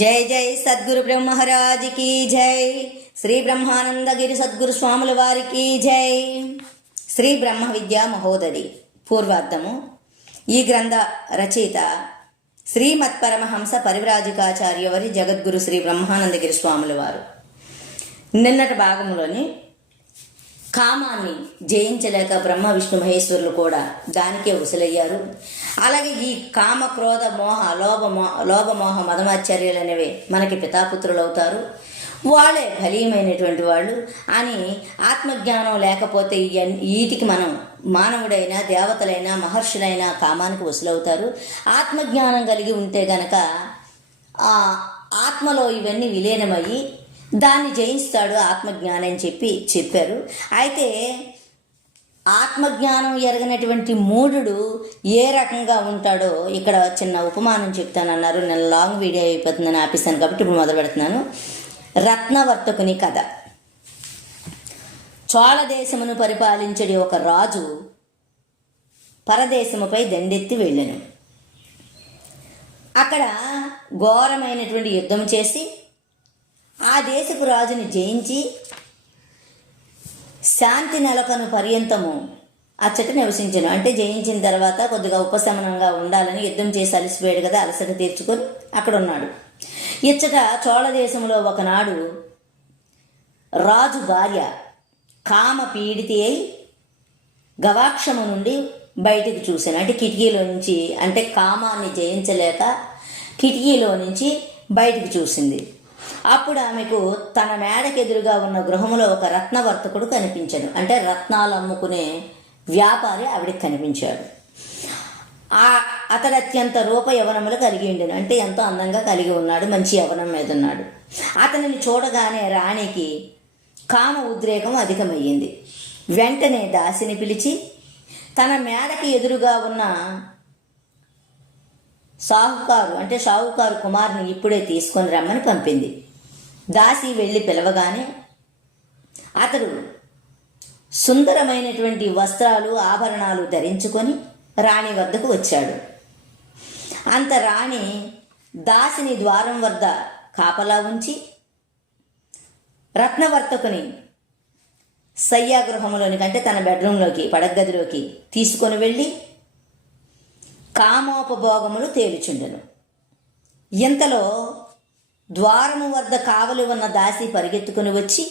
జై జై సద్గురు బ్రహ్మరాజుకి జై. శ్రీ బ్రహ్మానందగిరి సద్గురు స్వాముల వారికి జై. శ్రీ బ్రహ్మ విద్యా మహోదరి పూర్వార్థము. ఈ గ్రంథ రచయిత శ్రీమత్పరమహంస పరివ్రాజకాచార్యవరి జగద్గురు శ్రీ బ్రహ్మానందగిరి స్వాముల వారు. నిన్నటి భాగంలోని కామాన్ని జయించలేక బ్రహ్మ విష్ణు మహేశ్వరులు కూడా దానికే ఉసలయ్యారు. అలాగే ఈ కామ క్రోధ మోహ లోభమోహ మదమాశ్చర్యాలు అనేవి మనకి పితాపుత్రులు అవుతారు. వాళ్ళే బలీయమైనటువంటి వాళ్ళు అని ఆత్మజ్ఞానం లేకపోతే వీటికి మనం మానవుడైనా దేవతలైనా మహర్షులైనా కామానికి వసులవుతారు. ఆత్మజ్ఞానం కలిగి ఉంటే గనక ఆత్మలో ఇవన్నీ విలీనమయ్యి దాన్ని జయిస్తాడు ఆత్మజ్ఞానం అని చెప్పారు. అయితే ఆత్మజ్ఞానం ఎరగనటువంటి మూఢుడు ఏ రకంగా ఉంటాడో ఇక్కడ చిన్న ఉపమానం చెప్తానన్నారు. నేను లాంగ్ వీడియో అయిపోతుందని ఆపిస్తాను కాబట్టి ఇప్పుడు మొదలు పెడుతున్నాను. రత్నవర్తకుని కథ. చోళ దేశమును పరిపాలించడి ఒక రాజు పరదేశముపై దండెత్తి వెళ్ళెను. అక్కడ ఘోరమైనటువంటి యుద్ధం చేసి ఆ దేశపు రాజుని జయించి శాంతి నెలకొను పర్యంతము అచ్చట నివసించను. అంటే జయించిన తర్వాత కొద్దిగా ఉపశమనంగా ఉండాలని యుద్ధం చేసి అలసిపోయాడు కదా, అలసట తీర్చుకొని అక్కడ ఉన్నాడు. ఇచ్చట చోళ దేశంలో ఒకనాడు రాజు భార్య కామ పీడితి అయి గవాక్షము నుండి బయటకు చూశాను. అంటే కిటికీలో నుంచి, అంటే కామాన్ని జయించలేక కిటికీలో నుంచి బయటకు చూసింది. అప్పుడు ఆమెకు తన మేడకు ఎదురుగా ఉన్న గృహంలో ఒక రత్నవర్తకుడు కనిపించాడు. అంటే రత్నాలు అమ్ముకునే వ్యాపారి ఆవిడకి కనిపించాడు. అతడు అత్యంత రూప యవనములు కలిగి ఉండేను. అంటే ఎంతో అందంగా కలిగి ఉన్నాడు, మంచి యవనం మీద ఉన్నాడు. అతనిని చూడగానే రాణికి కామ ఉద్రేకం అధికమయ్యింది. వెంటనే దాసిని పిలిచి తన మేడకి ఎదురుగా ఉన్న షావుకారు కుమారుని ఇప్పుడే తీసుకొని రమ్మని పంపింది. దాసి వెళ్ళి పిలవగానే అతడు సుందరమైనటువంటి వస్త్రాలు ఆభరణాలు ధరించుకొని రాణి వద్దకు వచ్చాడు. అంత రాణి దాసిని ద్వారం వద్ద కాపలా ఉంచి రత్నవర్తకుని శయ్యాగృహంలోనికి, అంటే తన బెడ్రూమ్లోకి, పడగదిలోకి తీసుకొని వెళ్ళి కామోపభోగములు తేలుచుండెను. ఇంతలో ద్వారము వద్ద కావలి ఉన్న దాసి పరిగెత్తుకుని వచ్చి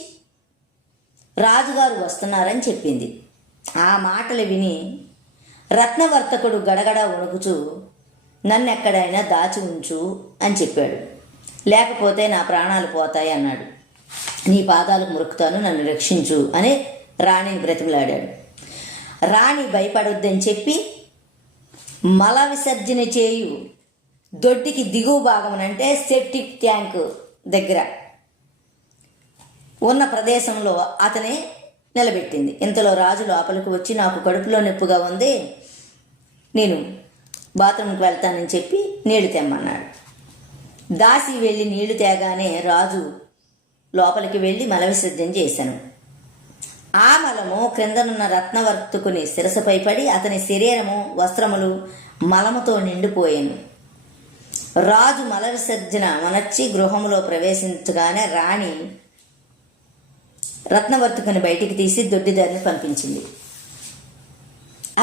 రాజుగారు వస్తున్నారని చెప్పింది. ఆ మాటలు విని రత్నవర్తకుడు గడగడ వణుకుచూ నన్నెక్కడైనా దాచి ఉంచు అని చెప్పాడు. లేకపోతే నా ప్రాణాలు పోతాయి అన్నాడు. నీ పాదాలకు మురుకుతాను, నన్ను రక్షించు అని రాణిని బ్రతిమలాడాడు. రాణి భయపడొద్దని చెప్పి మల విసర్జన చేయు దొడ్డికి దిగువ భాగమునంటే సెప్టిక్ ట్యాంకు దగ్గర ఉన్న ప్రదేశంలో అతనే నిలబెట్టింది. ఇంతలో రాజు లోపలికి వచ్చి నాకు కడుపులో నొప్పిగా ఉంది, నేను బాత్రూమ్కి వెళ్తానని చెప్పి నీళ్లు తెమ్మన్నాడు. దాసి వెళ్ళి నీళ్లు తేగానే రాజు లోపలికి వెళ్ళి మల విసర్జన చేశాను. ఆ మలము క్రిందనున్న రత్నవర్తకుని శిరసపై పడి అతని శరీరము వస్త్రములు మలముతో నిండిపోయాను. రాజు మల విసర్జన మనర్చి గృహంలో ప్రవేశించగానే రాణి రత్నవర్తకుని బయటికి తీసి దొడ్డిదారిని పంపించింది.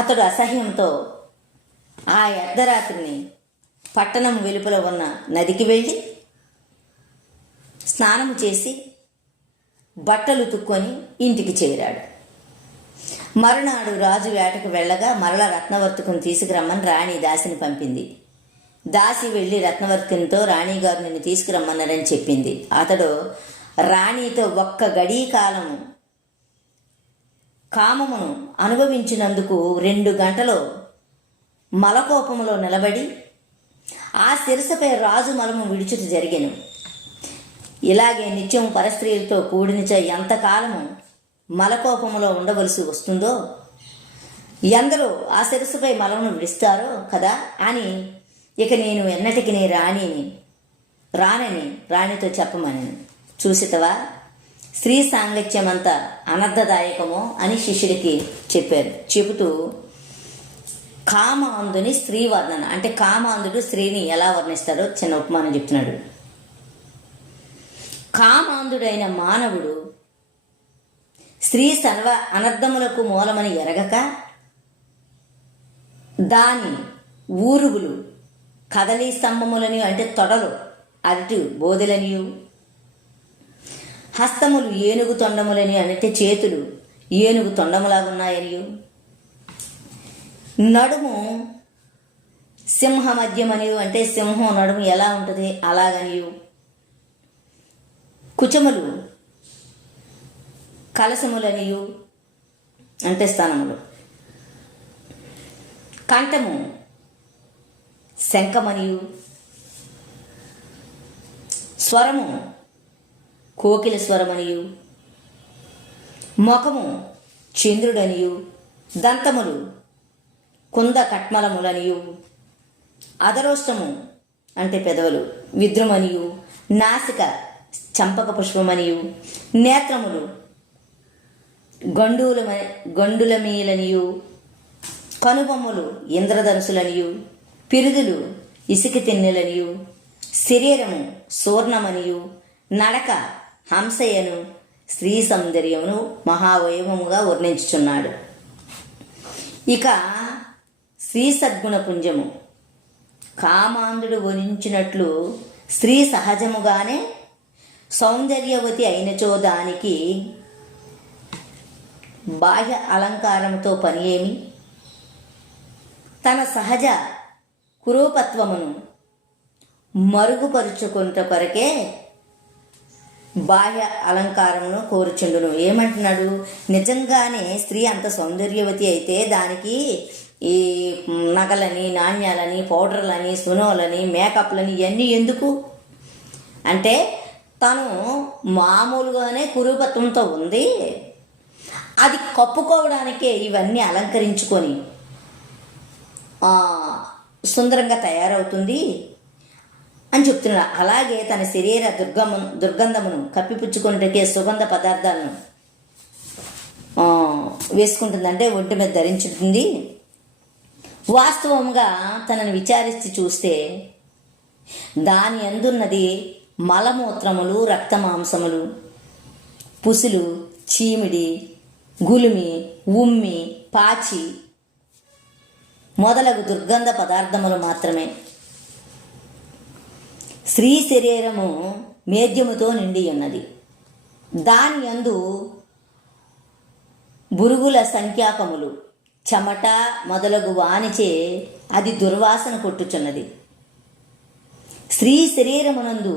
అతడు అసహ్యంతో ఆ అర్ధరాత్రిని పట్టణం వెలుపల ఉన్న నదికి వెళ్ళి స్నానము చేసి బట్టలు తుక్కొని ఇంటికి చేరాడు. మరునాడు రాజు వేటకు వెళ్ళగా మరల రత్నవర్తకుని తీసుకురమ్మని రాణి దాసిని పంపింది. దాసి వెళ్ళి రత్నవర్తకునితో రాణిగారు నిన్ను తీసుకురమ్మన్నారని చెప్పింది. అతడు రాణితో ఒక్క గడీ కాలము కామమును అనుభవించినందుకు 2 గంటలు మలకోపములో నిలబడి ఆ శిరసపై రాజు మలము విడుచుట జరిగెను. ఇలాగే నిత్యం పరస్త్రీలతో కూడినిచ ఎంతకాలము మలకోపములో ఉండవలసి వస్తుందో, ఎందరో ఆ శిరస్సుపై మలమును విడుస్తారో కదా అని ఇక నేను ఎన్నటికి రానని రాణితో చెప్పమని. చూసితవా, స్త్రీ సాంగత్యమంతా అనర్థదాయకమో అని శిష్యుడికి చెప్పారు. చెబుతూ కామాంధుని స్త్రీ వర్ణన, అంటే కామాంధుడు స్త్రీని ఎలా వర్ణిస్తాడో చిన్న ఉపమానం చెప్తున్నాడు. కామాంధుడైన మానవుడు స్త్రీ సర్వ అనర్థములకు మూలమని ఎరగక దాని ఊరుగులు కదలీ స్తంభములని అంటే తొడలు అరటి బోధెలనియు, హస్తములు ఏనుగు తొండములని అంటే చేతులు ఏనుగు తొండములాగున్నాయనియు, నడుము సింహ మధ్యమనియు అంటే సింహం నడుము ఎలా ఉంటుంది అలాగనియు, కుచములు కలసములనియు అంటే స్థానములు, కంఠము శంఖమనియు, స్వరము కోకిల స్వరమనియు, ముఖము చంద్రుడనియు, దంతములు కుంద కట్మలములనియు, అధరోష్టము అంటే పెదవులు విద్రుమనియు, నాసిక చంపక పుష్పమనియు, నేత్రములు గండులమీలనియు, కనుబొమ్మలు ఇంద్రధనుసులనియు, పిరుదులు ఇసుక తిన్నెలనియు, శరీరము సూర్ణమనియు, నడక హంసయను, స్త్రీ సౌందర్యమును మహావైభవముగా వర్ణించుచున్నాడు. ఇక స్త్రీ సద్గుణ పుంజము కామాంధుడు వర్ణించినట్లు స్త్రీ సహజముగానే సౌందర్యవతి అయినచో దానికి బాహ్య అలంకారముతో పని ఏమి? తన సహజ కురూపత్వమును మరుగుపరుచుకుంట కొరకే బాహ్య అలంకారమును కోరుచుండును. ఏమంటున్నాడు? నిజంగానే స్త్రీ అంత సౌందర్యవతి అయితే దానికి ఈ నగలని, నాణ్యాలని, పౌడర్లని, సునోలని, మేకప్లని ఇవన్నీ ఎందుకు అంటే తను మామూలుగానే కురూపత్వంతో ఉంది, అది కప్పుకోవడానికే ఇవన్నీ అలంకరించుకొని సుందరంగా తయారవుతుంది అని చెప్తున్నాడు. అలాగే తన శరీర దుర్గంధమును కప్పిపుచ్చుకుంటే సుగంధ పదార్థాలను వేసుకుంటుంది, అంటే ఒంటి మీద ధరించుతుంది. వాస్తవంగా తనని విచారించి చూస్తే దాని అందున్నది మలమూత్రములు, రక్తమాంసములు, పుసులు, చీమిడి, గులిమి, ఉమ్మి, పాచి మొదలగు దుర్గంధ పదార్థములు మాత్రమే. స్త్రీ శరీరము మేద్యముతో నిండి ఉన్నది. దాని యందు బురుగుల సంఖ్యాకములు, చెమట మొదలగు వానిచే అది దుర్వాసన కొట్టుచున్నది. స్త్రీ శరీరమునందు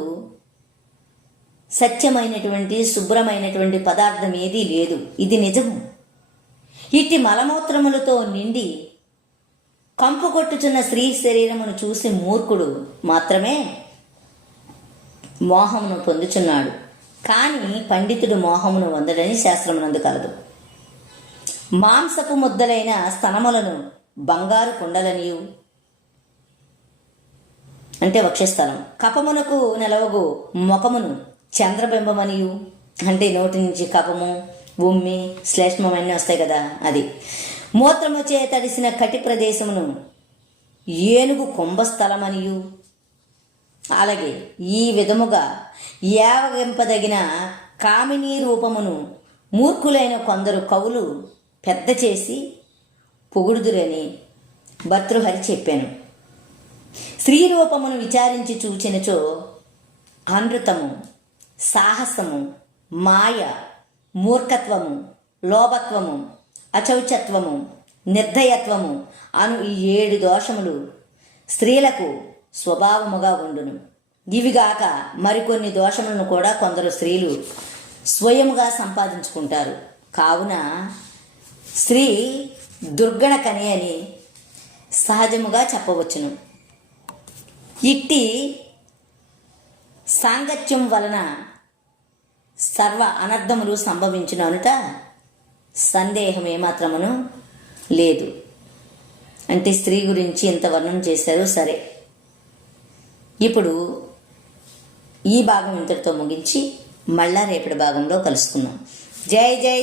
సత్యమైనటువంటి శుభ్రమైనటువంటి పదార్థం ఏదీ లేదు, ఇది నిజము. ఇట్టి మలమూత్రములతో నిండి కంపు కొట్టుచున్న స్త్రీ శరీరమును చూసి మూర్ఖుడు మాత్రమే మోహమును పొందుచున్నాడు, కానీ పండితుడు మోహమును పొందడని శాస్త్రమునందు కలదు. మాంసపు ముద్దలైన స్తనములను బంగారు కుండలనియు అంటే వక్షస్థలం, కపమునకు నెలవగు ముఖమును చంద్రబింబమనియు అంటే నోటి నుంచి కపము, ఉమ్మి, శ్లేష్మం అన్నీ వస్తాయి కదా అది, మూత్రము చే తడిసిన కటి ప్రదేశమును ఏనుగు కుంభస్థలమనియు, అలాగే ఈ విధముగా యావగింపదగిన కామినీ రూపమును మూర్ఖులైన కొందరు కవులు పెద్ద చేసి పొగుడుదురని భర్తృహరి చెప్పాను. స్త్రీ రూపమును విచారించి చూచినచో అనృతము, సాహసము, మాయ, మూర్ఖత్వము, లోభత్వము, అచౌచత్వము, నిర్దయత్వము అను ఈ 7 దోషములు స్త్రీలకు స్వభావముగా ఉండును. ఇవిగాక మరికొన్ని దోషములను కూడా కొందరు స్త్రీలు స్వయముగా సంపాదించుకుంటారు. కావున స్త్రీ దుర్గణ కని అని సహజముగా చెప్పవచ్చును. ఇట్టి సాంగత్యం వలన సర్వ అనర్థములు సంభవించును అనుట సందేహం ఏమాత్రమును లేదు. అంటే స్త్రీ గురించి ఇంత వర్ణన చేశారు. సరే, ఇప్పుడు ఈ భాగం ఇంతటితో ముగించి మళ్ళా రేపటి భాగంలో కలుసుకుందాం. జై జై.